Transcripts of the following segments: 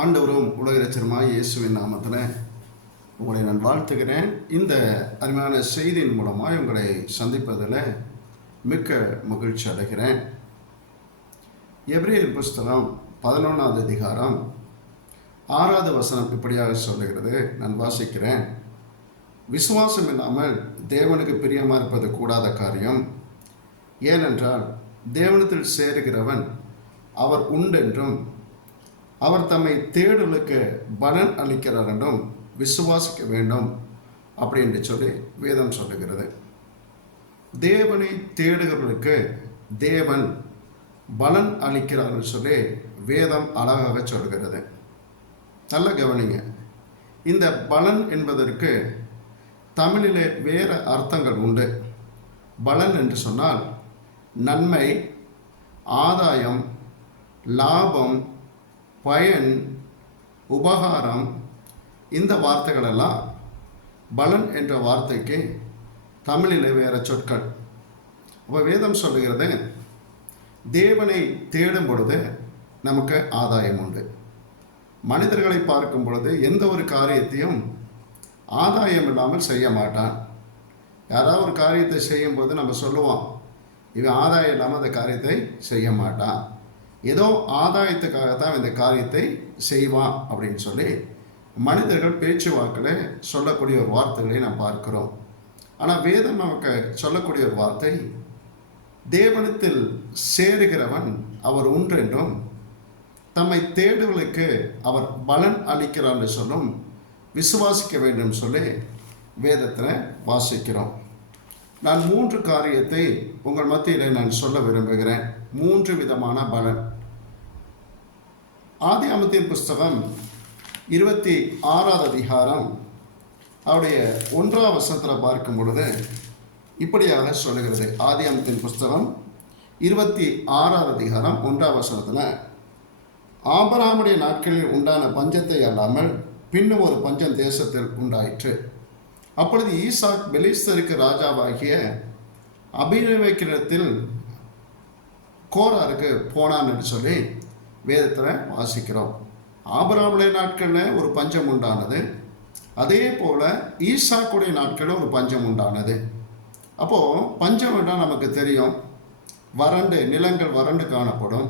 ஆண்டவரும் உலக இரட்சகருமாய் இயேசுவின் நாமத்தில் உங்களை நான் வாழ்த்துகிறேன். இந்த அருமையான செய்தியின் மூலமாக உங்களை சந்திப்பதில் மிக்க மகிழ்ச்சி அடைகிறேன். எபிரேயர் புஸ்தகம் 11வது அதிகாரம் 6வது வசனம் இப்படியாக சொல்லுகிறது. நான் வாசிக்கிறேன். விசுவாசம் இல்லாமல் தேவனுக்கு பிரியமாக இருப்பது கூடாத காரியம். ஏனென்றால் தேவனத்தில் சேருகிறவன் அவர் உண்டென்றும் அவர் தம்மை தேடுவதற்கு பலன் அளிக்கிறார் என்றும் விசுவாசிக்க வேண்டும் அப்படின்னு சொல்லி வேதம் சொல்லுகிறது. தேவனை தேடுகிறவர்களுக்கு தேவன் பலன் அளிக்கிறார் சொல்லி வேதம் அழகாக சொல்கிறது. நல்ல கவனிங்க. இந்த பலன் என்பதற்கு தமிழிலே வேறு அர்த்தங்கள் உண்டு. பலன் என்று சொன்னால் நன்மை, ஆதாயம், லாபம், பயன், உபகாரம், இந்த வார்த்தைகளெல்லாம் பலன் என்ற வார்த்தைக்கு தமிழில் வேறு சொற்கள். அப்போ வேதம் சொல்லுகிறது, தேவனை தேடும் பொழுது நமக்கு ஆதாயம் உண்டு. மனிதர்களை பார்க்கும் பொழுது எந்த ஒரு காரியத்தையும் ஆதாயம் இல்லாமல் செய்ய மாட்டான். யாராவது ஒரு காரியத்தை செய்யும்போது நம்ம சொல்லுவோம், இவன் ஆதாயம் இல்லாமல் அந்த காரியத்தை செய்ய மாட்டான், ஏதோ ஆதாயத்துக்காகத்தான் இந்த காரியத்தை செய்வான் அப்படின்னு சொல்லி மனிதர்கள் பேச்சுவாக்கில் சொல்லக்கூடிய ஒரு வார்த்தைகளை நாம் பார்க்கிறோம். ஆனால் வேதம் நமக்கு சொல்லக்கூடிய ஒரு வார்த்தை, தேவனத்தில் சேருகிறவன் அவர் ஒன்றென்றும் தம்மை தேடுவதற்கு அவர் பலன் அளிக்கிறார் என்று சொல்லும் விசுவாசிக்க வேண்டும் சொல்லி வேதத்தில் வாசிக்கிறோம். நான் 3 காரியத்தை உங்கள் மத்தியில் நான் சொல்ல விரும்புகிறேன். 3 விதமான பலன். ஆதியாகமத்தின் புஸ்தகம் 26வது அதிகாரம் அவருடைய 1வது வசனத்தில் பார்க்கும் பொழுது இப்படியாக சொல்லுகிறது. ஆதியாகமத்தின் புஸ்தகம் 26வது அதிகாரம் 1வது வசனத்தில், ஆபிரகாமுடைய நாட்களில் உண்டான பஞ்சத்தை அல்லாமல் பின்னும் ஒரு பஞ்சம் தேசத்தில் உண்டாயிற்று. அப்பொழுது ஈசாக் பெலிஸ்தருக்கு ராஜாவாகிய அபிமெலேக்கிடத்தில் கோராருக்கு போனான் என்று சொல்லி வேதத்தில் வாசிக்கிறோம். ஆபிரகாமுடைய நாட்களில் ஒரு பஞ்சம் உண்டானது, அதே போல் ஈசாக்குடைய நாட்களில் ஒரு பஞ்சம் உண்டானது. அப்போது பஞ்சம் என்றால் நமக்கு தெரியும், வறண்டு நிலங்கள் வறண்டு காணப்படும்,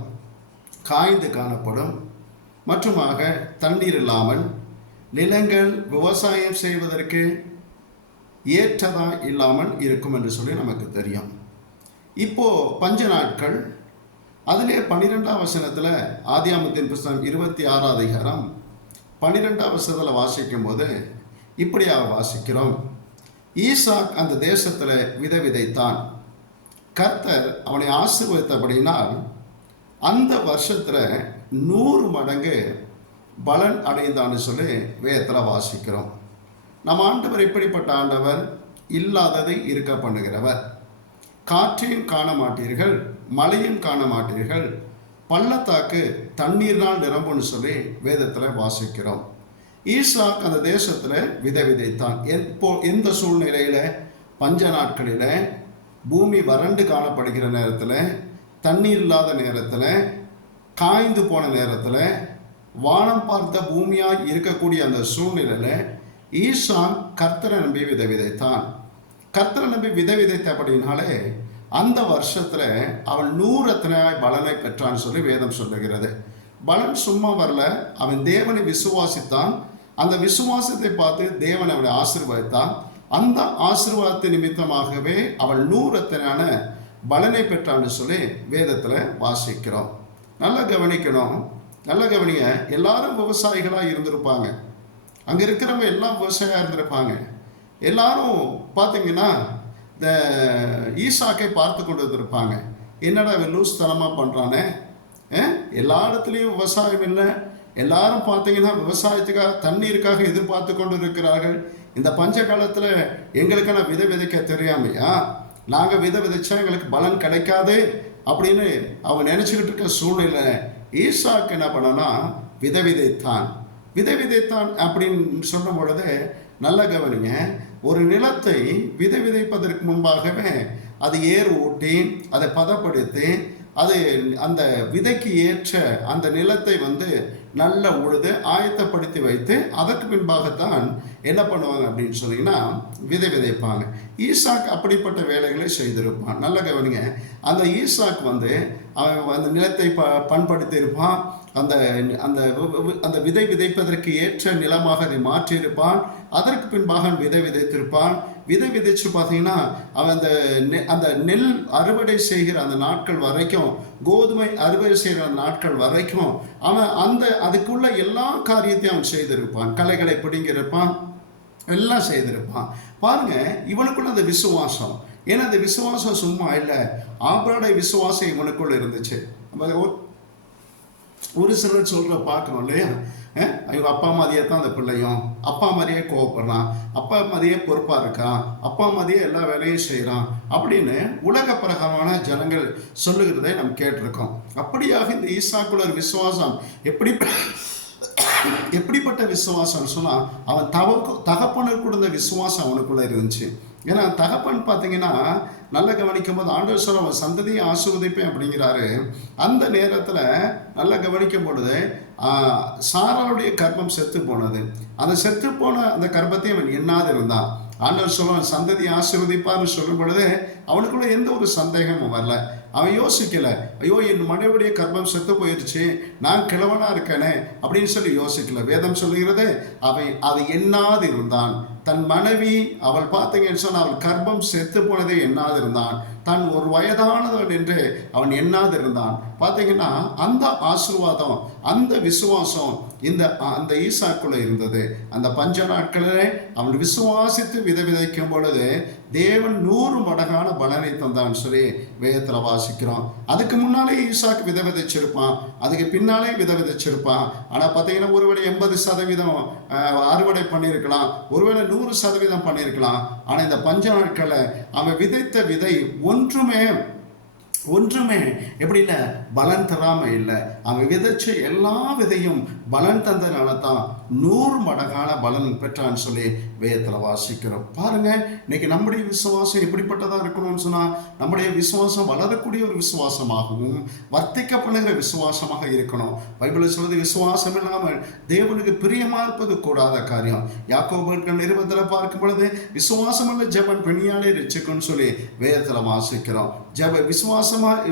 காய்ந்து காணப்படும், மற்றுமாக தண்ணீர் இல்லாமல் நிலங்கள் விவசாயம் செய்வதற்கு ஏற்றதாக இல்லாமல் இருக்கும் என்று சொல்லி நமக்கு தெரியும். இப்போது பஞ்ச நாட்கள். அதிலே 12வது வசனத்தில் ஆதியாகமத்தின் புஸ்தகம் 26வது அதிகாரம் 12வது வசனத்தில் வாசிக்கும் போது இப்படியாக வாசிக்கிறோம். ஈசாக் அந்த தேசத்தில் விதை விதைத்தான். கர்த்தர் அவனை ஆசீர்வதித்தபடினால் அந்த வருஷத்தில் 100 மடங்கு பலன் அடைந்தான்னு சொல்லி வேதத்தில் வாசிக்கிறோம். நம் ஆண்டவர் எப்படிப்பட்ட ஆண்டவர்? இல்லாததை இருக்க பண்ணுகிறவர். காற்றையும் காண மாட்டீர்கள், மழையும் காண மாட்டீர்கள், பள்ளத்தாக்கு தண்ணீர்னால் நிரம்புன்னு சொல்லி வேதத்தில் வாசிக்கிறோம். ஈசாக் அந்த தேசத்தில் விதை விதைத்தான். எந்த சூழ்நிலையில்? பஞ்ச நாட்களில், பூமி வறண்டு காணப்படுகிற நேரத்தில், தண்ணீர் இல்லாத நேரத்தில், காய்ந்து போன நேரத்தில், வானம் பார்த்த பூமியாக இருக்கக்கூடிய அந்த சூழ்நிலையில் ஈசாக் கர்த்தரை நம்பி விதை விதைத்தான். கர்த்தரை நம்பி விதை விதைத்தபடினாலே அந்த வருஷத்தில் அவன் 100 பலனை பெற்றான்னு சொல்லி வேதம் சொல்லுகிறது. பலன் சும்மா வரல, அவன் தேவனை விசுவாசித்தான். அந்த விசுவாசத்தை பார்த்து தேவன் அவனை ஆசீர்வதித்தான். அந்த ஆசீர்வாதத்தை நிமித்தமாகவே அவன் 100 பலனை பெற்றான்னு சொல்லி வேதத்தில் வாசிக்கிறோம். நல்லா கவனிக்கணும், நல்ல கவனிங்க. எல்லாரும் விவசாயிகளாக இருந்திருப்பாங்க. அங்கே இருக்கிறவங்க எல்லாம் விவசாயியாக இருந்திருப்பாங்க. எல்லாரும் பார்த்தீங்கன்னா இந்த ஈசாக்கை பார்த்து கொண்டு வந்திருப்பாங்க. என்னடா இவன் லூஸ்தனமாக பண்ணுறானே, எல்லா இடத்துலையும் விவசாயம் இல்லை, எல்லாரும் பார்த்தீங்கன்னா விவசாயத்துக்காக தண்ணீருக்காக எதிர்பார்த்து கொண்டு இருக்கிறார்கள். இந்த பஞ்ச காலத்தில் எங்களுக்கான விதை விதைக்க தெரியாமையா, நாங்கள் விதை விதைச்சா எங்களுக்கு பலன் கிடைக்காது அப்படின்னு அவன் நினச்சிக்கிட்டு இருக்க சூழ்நிலை ஈசாக்கு என்ன பண்ணனா விதை விதைத்தான். விதை விதைத்தான் அப்படின்னு சொன்ன பொழுது நல்ல கவனிங்க. ஒரு நிலத்தை விதை விதைப்பதற்கு முன்பாகவே அது ஏர் ஊட்டி, அதை பதப்படுத்தி, அது அந்த விதைக்கு ஏற்ற அந்த நிலத்தை நல்ல உழுது ஆயத்தப்படுத்தி வைத்து அதற்கு பின்பாகத்தான் என்ன பண்ணுவாங்க அப்படின்னு சொன்னீங்கன்னா விதைப்பாங்க. ஈசாக் அப்படிப்பட்ட வேலைகளை செய்திருப்பான். நல்ல கவனிங்க, அந்த ஈசாக் அவன் அந்த நிலத்தை பண்படுத்தி இருப்பான். அந்த அந்த அந்த விதைப்பதற்கு ஏற்ற நிலமாக அதை மாற்றியிருப்பான். அதற்கு பின்பாக விதைத்திருப்பான். விதைச்சு பார்த்தீங்கன்னா அவன் அந்த நெல் அறுவடை செய்கிற அந்த நாட்கள் வரைக்கும், கோதுமை அறுவடை செய்கிற நாட்கள் வரைக்கும் அவன் அதுக்குள்ள எல்லா காரியத்தையும் அவன் செய்திருப்பான். களைகளை பிடுங்கியிருப்பான், எல்லாம் செய்திருப்பான். பாருங்க, இவனுக்குள்ள அந்த விசுவாசம். ஏன்னா அந்த விசுவாசம் சும்மா இல்லை, ஆபிரகாமுடைய விசுவாசம் இவனுக்குள்ள இருந்துச்சு. ஒரு சிலர் சொல்ற பார்க்கணும் இல்லையா, இவங்க அப்பா மாதிரியே தான் அந்த பிள்ளையும், அப்பா மாதிரியே கோவப்படுறான், அப்பா மாதிரியே பொறுப்பாக இருக்கான், அப்பா மாதிரியே எல்லா வேலையும் செய்கிறான் அப்படின்னு உலக பிரகாரமான ஜனங்கள் சொல்லுகிறதை நம்ம கேட்டிருக்கோம். அப்படியாக இந்த ஈசாக்குள்ள விசுவாசம் எப்படிப்பட்ட விசுவாசம் சொன்னால், அவன் தகப்பனுக்கு கொடுத்த விசுவாசம் அவனுக்குள்ள இருந்துச்சு. ஏன்னா தகப்பன் பார்த்தீங்கன்னா நல்லா கவனிக்கும் போது ஆண்டவர் சொல்ல அவன் சந்ததியை ஆசீர்வதிப்பேன் அப்படிங்கிறாரு. அந்த நேரத்தில் நல்லா கவனிக்கும் பொழுது சாராளுடைய கர்ப்பம் செத்து போனது. அந்த செத்து போன அந்த கர்ப்பத்தை அவன் எண்ணாது இருந்தான். ஆண்டவர் சொல்லுவான் சந்ததி ஆசீர்வதிப்பார்னு சொல்லும் பொழுது அவனுக்குள்ள எந்த ஒரு சந்தேகமும் வரல. அவன் யோசிக்கல, ஐயோ என் மனைவியுடைய கர்ப்பம் செத்து போயிடுச்சு, நான் கிழவனா இருக்கேனே அப்படின்னு சொல்லி யோசிக்கல. வேதம் சொல்லுகிறது அவன் அதை எண்ணாது இருந்தான். தன் மனைவி அவள் பார்த்தீங்கன்னு சொன்னால் அவள் கர்ப்பம் செத்து போனதை எண்ணாது இருந்தான். தான் ஒரு வயதானவன் என்று அவன் எண்ணாது இருந்தான். பார்த்தீங்கன்னா அந்த ஆசீர்வாதம், அந்த விசுவாசம் அந்த ஈசாக்குள்ள இருந்தது. அந்த பஞ்ச நாட்களிலே அவன் விசுவாசித்து விதைக்கும் பொழுது தேவன் 100 மடங்கான பலனை தந்தான் சொல்லி வேதத்தில் வாசிக்கிறோம். அதுக்கு முன்னாலே ஈசாக்கு விதைச்சிருப்பான், அதுக்கு பின்னாலே விதைச்சிருப்பான். ஆனால் பார்த்தீங்கன்னா ஒருவேளை 80% அறுவடை பண்ணியிருக்கலாம், ஒருவேளை 100% பண்ணியிருக்கலாம். ஆனால் இந்த பஞ்ச நாட்களில் அவன் விதைத்த விதை ஒன்றுமே எப்படி இல்லை, பலன் தராமல் இல்லை. அவன் விதைச்ச எல்லா விதையும் பலன் தந்தனால தான் 100 மடங்கான பலன் பெற்றான்னு சொல்லி வேதத்தில் வாசிக்கிறோம். பாருங்க, இன்னைக்கு நம்முடைய விசுவாசம் எப்படிப்பட்டதாக இருக்கணும்னு சொன்னால், நம்முடைய விசுவாசம் வளரக்கூடிய ஒரு விசுவாசமாகவும் வர்த்திக்கப்படுகிற விசுவாசமாக இருக்கணும். பைபிள் சொல்வது விசுவாசம் இல்லாமல் தேவனுக்கு பிரியமா இருப்பது கூடாத காரியம். யாக்கோபு நிருபத்தில் பார்க்கும் பொழுது விசுவாசம் அல்ல ஜெபம் பிணியாலே ரட்சிக்கும்னு சொல்லி வேதத்தில் வாசிக்கிறோம்.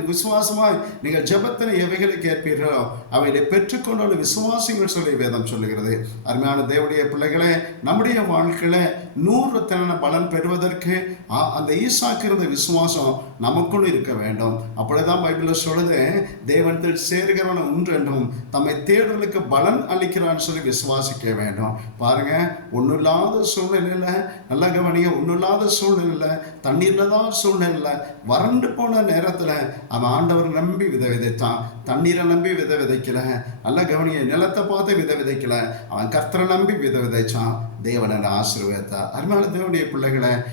விசுவாசமாய் நீங்கள் ஜெபத்தில் எவைகளை கேட்பீர்களோ அவைகளை பெற்றுக்கொண்ட விசுவாசிகள் சொல்லி வேதம் சொல்லுகிறது. அருமையான தேவனுடைய பிள்ளைகளே, நம்முடைய வாழ்க்கையில 100 பலன் பெறுவதற்கு அந்த ஈசாக்கு இருந்த விசுவாசம் நமக்குள் இருக்க வேண்டும். அப்படிதான் பைபிள்ல சொல்லுது, தேவனத்தில் சேர்கிறவன் ஒன்றென்றும் தம்மை தேடுதலுக்கு பலன் அளிக்கிறான்னு சொல்லி விசுவாசிக்க வேண்டும். பாருங்க, ஒன்றும் இல்லாத சூழ்நிலையில, நல்ல கவனிங்க, ஒன்றும் இல்லாத சூழ்நிலையில, தண்ணீர்லதான் சூழ்நிலையில, வறண்டு போன நேரத்துல அவன் ஆண்டவர் நம்பி விதைத்தான். தண்ணீரை நம்பி விதைக்கல, நல்ல கவனிய, நிலத்தை பார்த்து விதைக்கல, அவன் கர்த்தரை நம்பி விதைச்சான். தேவனை ஆசீர்வதித்தார். அருமையான தேவனுடைய பிள்ளைகளை,